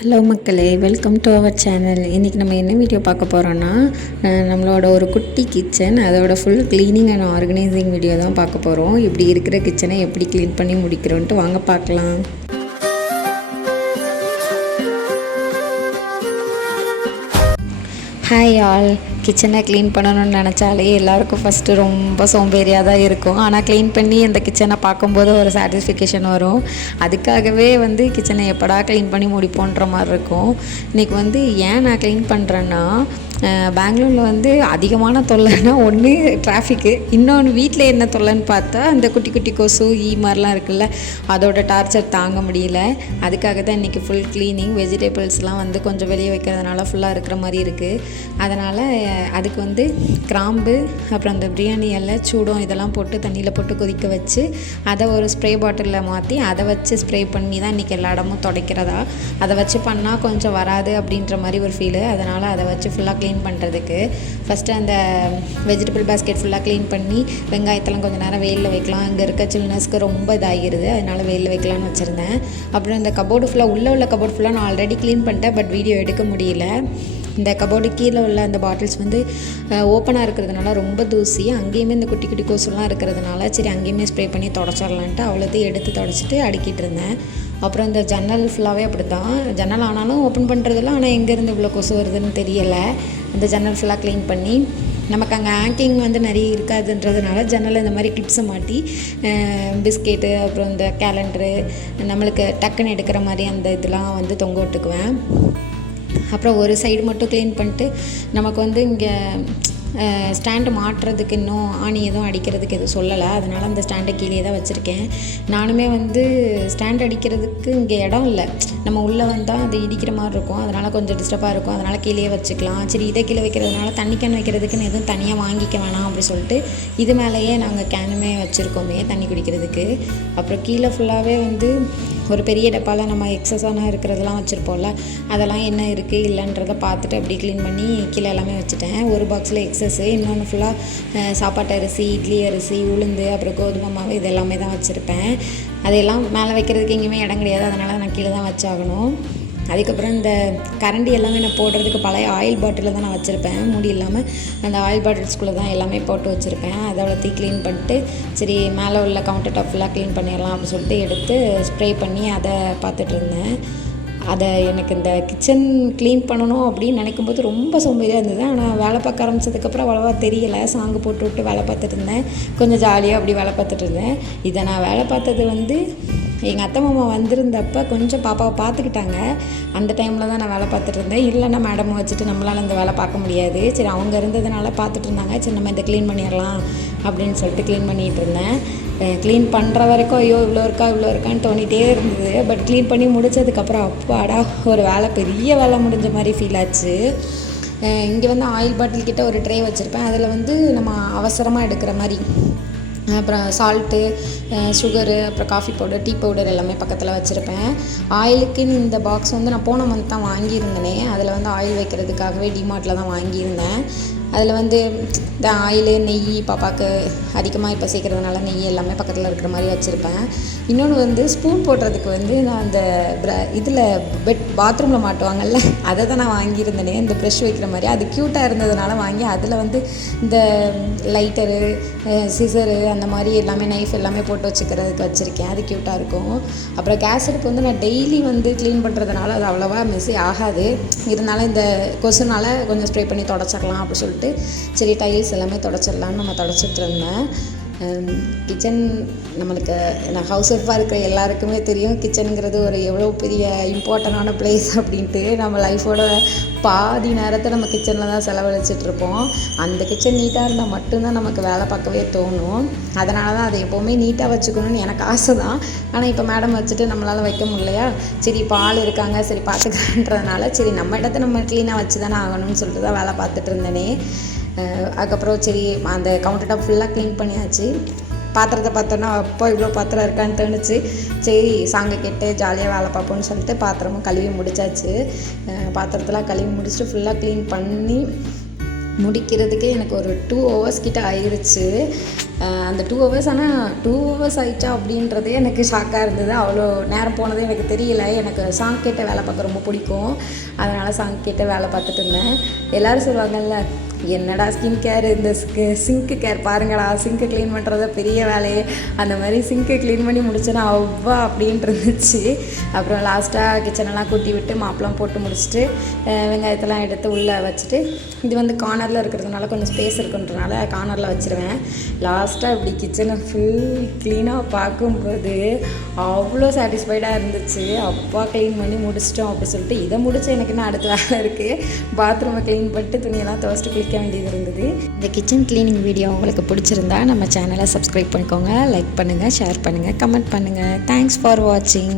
Hello மக்களே, welcome to our channel. இன்றைக்கி நம்ம என்ன வீடியோ பார்க்க போகிறோன்னா, நம்மளோட ஒரு குட்டி கிச்சன், அதோட full cleaning and organising video தான் பார்க்க போகிறோம். இப்படி இருக்கிற கிச்சனை எப்படி க்ளீன் பண்ணி முடிக்கிறோன்ட்டு வாங்க பார்க்கலாம். Hi all. கிச்சனை க்ளீன் பண்ணணும்னு நினச்சாலே எல்லாருக்கும் ஃபஸ்ட்டு ரொம்ப சோம்பேறியாக தான் இருக்கும். ஆனால் க்ளீன் பண்ணி அந்த கிச்சனை பார்க்கும்போது ஒரு சாட்டிஸ்ஃபிகேஷன் வரும். அதுக்காகவே கிச்சனை எப்படா க்ளீன் பண்ணி முடிப்போன்ற மாதிரி இருக்கும். இன்றைக்கி ஏன் நான் க்ளீன் பண்ணுறேன்னா, பெங்களூரில் அதிகமான தொல்லைன்னா ஒன்று டிராஃபிக்கு, இன்னொன்று வீட்டில் என்ன தொல்லைன்னு பார்த்தா அந்த குட்டி குட்டி கொசு மாதிரிலாம் இருக்குல்ல, அதோட டார்ச்சர் தாங்க முடியல. அதுக்காக தான் இன்றைக்கி ஃபுல் க்ளீனிங். வெஜிடபிள்ஸ்லாம் கொஞ்சம் வெளியே வைக்கிறதுனால ஃபுல்லாக இருக்கிற மாதிரி இருக்குது. அதனால் அதுக்கு கிராம்பு, அப்புறம் அந்த பிரியாணி இலை, சூடம் இதெல்லாம் போட்டு தண்ணியில் போட்டு கொதிக்க வச்சு அதை ஒரு ஸ்ப்ரே பாட்டிலில் மாற்றி அதை வச்சு ஸ்ப்ரே பண்ணி தான் இன்றைக்கி எல்லா இடமும் துடைக்கிறதா. அதை வச்சு பண்ணால் கொஞ்சம் வராது அப்படின்ற மாதிரி ஒரு ஃபீலு. அதனால் அதை வச்சு ஃபுல்லாக க்ளீன் பண்ணுறதுக்கு ஃபஸ்ட்டு அந்த வெஜிடபிள் பேஸ்கெட் ஃபுல்லாக க்ளீன் பண்ணி வெங்காயத்தெல்லாம் கொஞ்சம் நேரம் வெயிலில் வைக்கலாம். இங்கே இருக்க சில்னஸ்க்கு ரொம்ப இதாகிடுது, அதனால் வெயிலில் வைக்கலான்னு வச்சுருந்தேன். அப்புறம் இந்த கபோர்டு ஃபுல்லாக உள்ள கபோர்டு ஃபுல்லாக நான் ஆல்ரெடி க்ளீன் பண்ணிட்டேன், பட் வீடியோ எடுக்க முடியல. இந்த கபோர்டு கீழே உள்ள அந்த பாட்டில்ஸ் ஓப்பனாக இருக்கிறதுனால ரொம்ப தூசி, அங்கேயுமே இந்த குட்டி குட்டி கொசுலாம் இருக்கிறதுனால சரி அங்கேயுமே ஸ்ப்ரே பண்ணி தொடச்சிடலான்ட்டு அவ்வளோத்தையும் எடுத்து தொடச்சிட்டு அடுக்கிட்டு இருந்தேன். அப்புறம் இந்த ஜன்னல் ஃபுல்லாகவே அப்படி தான், ஜன்னல் ஆனாலும் ஓப்பன் பண்ணுறதில்ல, ஆனால் எங்கேருந்து இவ்வளோ கொசு வருதுன்னு தெரியலை. அந்த ஜன்னல் ஃபுல்லாக க்ளீன் பண்ணி, நமக்கு அங்கே ஹேங்கிங் நிறைய இருக்காதுன்றதுனால ஜன்னலில் இந்த மாதிரி கிளிப்ஸை மாட்டி பிஸ்கெட்டு, அப்புறம் இந்த கேலண்டரு, நம்மளுக்கு டக்குன்னு எடுக்கிற மாதிரி அந்த இதெல்லாம் தொங்க விட்டுக்குவேன். அப்புறம் ஒரு சைடு மட்டும் க்ளீன் பண்ணிட்டு, நமக்கு இங்கே ஸ்டாண்டு மாட்டுறதுக்கு இன்னும் ஆணி எதுவும் அடிக்கிறதுக்கு எதுவும் சொல்லலை, அதனால் அந்த ஸ்டாண்டை கீழே தான் வச்சுருக்கேன். நானுமே ஸ்டாண்ட் அடிக்கிறதுக்கு இங்கே இடம் இல்லை, நம்ம உள்ளே வந்தால் அது இடிக்கிற மாதிரி இருக்கும், அதனால் கொஞ்சம் டிஸ்டர்பாக இருக்கும். அதனால் கீழே வச்சுக்கலாம். சரி, இதை கீழே வைக்கிறதுனால தண்ணி கேன் வைக்கிறதுக்குன்னு எதுவும் தனியாக வாங்கிக்க வேணாம் அப்படி சொல்லிட்டு இது மேலேயே நாங்கள் கேனுமே வச்சுருக்கோமே தண்ணி குடிக்கிறதுக்கு. அப்புறம் கீழே ஃபுல்லாகவே ஒரு பெரிய டப்பாவில் நம்ம எக்ஸஸான இருக்கிறதெல்லாம் வச்சுருப்போம்ல, அதெல்லாம் என்ன இருக்குது இல்லைன்றதை பார்த்துட்டு அப்படி க்ளீன் பண்ணி கீழே எல்லாமே வச்சுட்டேன். ஒரு பாக்ஸில் எக்ஸஸ்ஸு, இன்னொன்று ஃபுல்லாக சாப்பாட்டு அரிசி, இட்லி அரிசி, உளுந்து, அப்புறம் கோதுமை மாவு, இது எல்லாமே தான் வச்சுருப்பேன். அதையெல்லாம் மேலே வைக்கிறதுக்கு எங்கேயுமே இடம் கிடையாது, அதனால் நான் கீழே தான் வச்சாகணும். அதுக்கப்புறம் இந்த கரண்டி எல்லாமே நான் போடுறதுக்கு பழைய ஆயில் பாட்டிலில் தான் நான் வச்சுருப்பேன், மூடி இல்லாமல். அந்த ஆயில் பாட்டில்ஸ்குள்ளே தான் எல்லாமே போட்டு வச்சுருப்பேன். அதை அவ்வளோத்தையும் க்ளீன் பண்ணிட்டு சரி மேலே உள்ள கவுண்டர் டாப் ஃபுல்லாக க்ளீன் பண்ணிடலாம் அப்படின்னு சொல்லிட்டு எடுத்து ஸ்ப்ரே பண்ணி அதை பார்த்துட்டு இருந்தேன். அதை எனக்கு இந்த கிச்சன் க்ளீன் பண்ணணும் அப்படின்னு நினைக்கும்போது ரொம்ப சோம்பேறியாக இருந்தது. ஆனால் வேலை பார்க்க ஆரம்பித்ததுக்கப்புறம் அவ்வளோவா தெரியலை. சாங்கு போட்டு விட்டு வேலை பார்த்துட்டு இருந்தேன், கொஞ்சம் ஜாலியாக அப்படி வேலை பார்த்துட்டு இருந்தேன். இதை நான் வேலை பார்த்தது எங்கள் அத்தை மாமா வந்திருந்தப்போ கொஞ்சம் பாப்பாவை பார்த்துக்கிட்டாங்க. அந்த டைமில் தான் நான் வேலை பார்த்துட்டு இருந்தேன். இல்லைன்னா மேடம் வச்சுட்டு நம்மளால் அந்த வேலை பார்க்க முடியாது. சரி, அவங்க இருந்ததுனால பார்த்துட்டு இருந்தாங்க. சரி, நம்ம இதை க்ளீன் பண்ணிடலாம் அப்படின்னு சொல்லிட்டு க்ளீன் பண்ணிகிட்டு இருந்தேன். க்ளீன் பண்ணுற வரைக்கும் ஐயோ இவ்வளோ இருக்கான்னு தோணிகிட்டே இருந்தது. பட் க்ளீன் பண்ணி முடித்ததுக்கப்புறம் அப்பாடா, ஒரு வேலை பெரிய வேலை முடிஞ்ச மாதிரி ஃபீல் ஆச்சு. இங்கே ஆயில் பாட்டில் கிட்ட ஒரு ட்ரே வச்சுருப்பேன். அதில் நம்ம அவசரமாக எடுக்கிற மாதிரி அப்புறம் சால்ட்டு, சுகரு, அப்புறம் காஃபி பவுடர், டீ பவுடர் எல்லாமே பக்கத்தில் வச்சுருப்பேன். ஆயிலுக்குன்னு இந்த பாக்ஸ் நான் போன மந்த் தான் வாங்கியிருந்தேனே. அதில் ஆயில் வைக்கிறதுக்காகவே டிமார்ட்டில் தான் வாங்கியிருந்தேன். அதில் இந்த ஆயிலு, நெய், பாப்பாவுக்கு அதிகமாக இப்போ சேர்க்குறதுனால நெய் எல்லாமே பக்கத்தில் இருக்கிற மாதிரி வச்சுருப்பேன். இன்னொன்று ஸ்பூன் போடுறதுக்கு நான் அந்த இதில் பாத்ரூமில் மாட்டுவாங்கல்ல, அதை தான் நான் வாங்கியிருந்தேனே, இந்த ப்ரெஷ் வைக்கிற மாதிரி. அது க்யூட்டாக இருந்ததுனால வாங்கி அதில் இந்த லைட்டரு, சிசரு, அந்த மாதிரி எல்லாமே நைஃப் எல்லாமே போட்டு வச்சுக்கிறதுக்கு வச்சுருக்கேன். அது க்யூட்டாக இருக்கும். அப்புறம் கேஸ் அடுப்பு நான் டெய்லி க்ளீன் பண்ணுறதுனால அது அவ்வளோவா மெஸ்ஸி ஆகாது. இருந்தாலும் இந்த கொசுனால கொஞ்சம் ஸ்ப்ரே பண்ணி தொடச்சிடலாம் அப்படி சொல்லிட்டு சரி டைல்ஸ் எல்லாமே தொடச்சிடலான்னு நம்ம தொடச்சிட்டு இருந்தேன். கிச்சன் நம்மளுக்கு ஹவுஸ் ஒய்ஃபாக இருக்கிற எல்லாருக்குமே தெரியும், கிச்சனுங்கிறது ஒரு எவ்வளோ பெரிய இம்பார்ட்டண்டான பிளேஸ் அப்படின்ட்டு. நம்ம லைஃபோட பாதி நேரத்தை நம்ம கிச்சனில் தான் செலவழிச்சிட்ருப்போம். அந்த கிச்சன் நீட்டாக இருந்தால் மட்டும்தான் நமக்கு வேலை பார்க்கவே தோணும். அதனால தான் அதை எப்போவுமே நீட்டாக வச்சுக்கணும்னு எனக்கு ஆசை தான். ஆனால் இப்போ மேடம் வச்சுட்டு நம்மளால் வைக்க முடியலையா, சரி இப்போ ஆள் இருக்காங்க, சரி பார்த்துக்கிறேன்றதுனால சரி நம்ம இடத்த நம்ம க்ளீனாக வச்சு தானே ஆகணும்னு சொல்லிட்டு தான் வேலை பார்த்துட்டு இருந்தேனே. அதுக்கப்புறம் சரி அந்த கவுண்டர் டாப் ஃபுல்லாக க்ளீன் பண்ணியாச்சு. பாத்திரத்தை பார்த்தோன்னா அப்போ இவ்வளோ பாத்திரம் இருக்கான்னு தோணுச்சு. சரி சாங்கை கேட்டு ஜாலியாக வேலை பார்ப்போம்னு சொல்லிட்டு பாத்திரமும் கழுவி முடிச்சாச்சு. பாத்திரத்தெல்லாம் கழுவி முடிச்சுட்டு ஃபுல்லாக க்ளீன் பண்ணி முடிக்கிறதுக்கே எனக்கு ஒரு 2 hours கிட்ட ஆயிடுச்சு. அந்த 2 ஹவர்ஸ். ஆனால் 2 ஹவர்ஸ் ஆயிடுச்சா அப்படின்றதே எனக்கு ஷாக்காக இருந்தது. அவ்வளோ நேரம் போனதே எனக்கு தெரியல. எனக்கு சாங் கேட்ட வேலை பார்க்க ரொம்ப பிடிக்கும். அதனால் சாங் கேட்ட வேலை பார்த்துட்டு இருந்தேன். எல்லோரும் சொல்லுவாங்கல்ல, என்னடா ஸ்கின் கேர், இந்த சிங்க்கு கேர் பாருங்கடா, சிங்க்கு க்ளீன் பண்ணுறத பெரிய வேலையே. அந்த மாதிரி சிங்க்கு க்ளீன் பண்ணி முடிச்சேன்னா அவ்வா அப்படின்ட்டு இருந்துச்சு. அப்புறம் லாஸ்ட்டாக கிச்சனெல்லாம் கூட்டி விட்டு மாப்பெலாம் போட்டு முடிச்சுட்டு வெங்காயத்தெல்லாம் எடுத்து உள்ளே வச்சுட்டு, இது வந்து கார்னரில் இருக்கிறதுனால கொஞ்சம் ஸ்பேஸ் இருக்குன்றனால கார்னரில் வச்சுருவேன். லாஸ்ட்டாக இப்படி கிச்சனை ஃபுல் க்ளீனாக பார்க்கும்போது அவ்வளோ சாட்டிஸ்ஃபைடாக இருந்துச்சு. அப்பா க்ளீன் பண்ணி முடிச்சிட்டோம் அப்படி சொல்லிட்டு. இதை முடிச்சு எனக்கு இன்னும் அடுத்த வேலை இருக்குது. பாத்ரூமை க்ளீன் பண்ணிட்டு துணியெல்லாம் துவச்சிட்டு குளிக்க வேண்டியது இருந்தது. இந்த கிச்சன் க்ளீனிங் வீடியோ உங்களுக்கு பிடிச்சிருந்தா நம்ம சேனலை சப்ஸ்கிரைப் பண்ணிக்கோங்க, லைக் பண்ணுங்கள், ஷேர் பண்ணுங்கள், கமெண்ட் பண்ணுங்கள். தேங்க்ஸ் ஃபார் வாட்சிங்.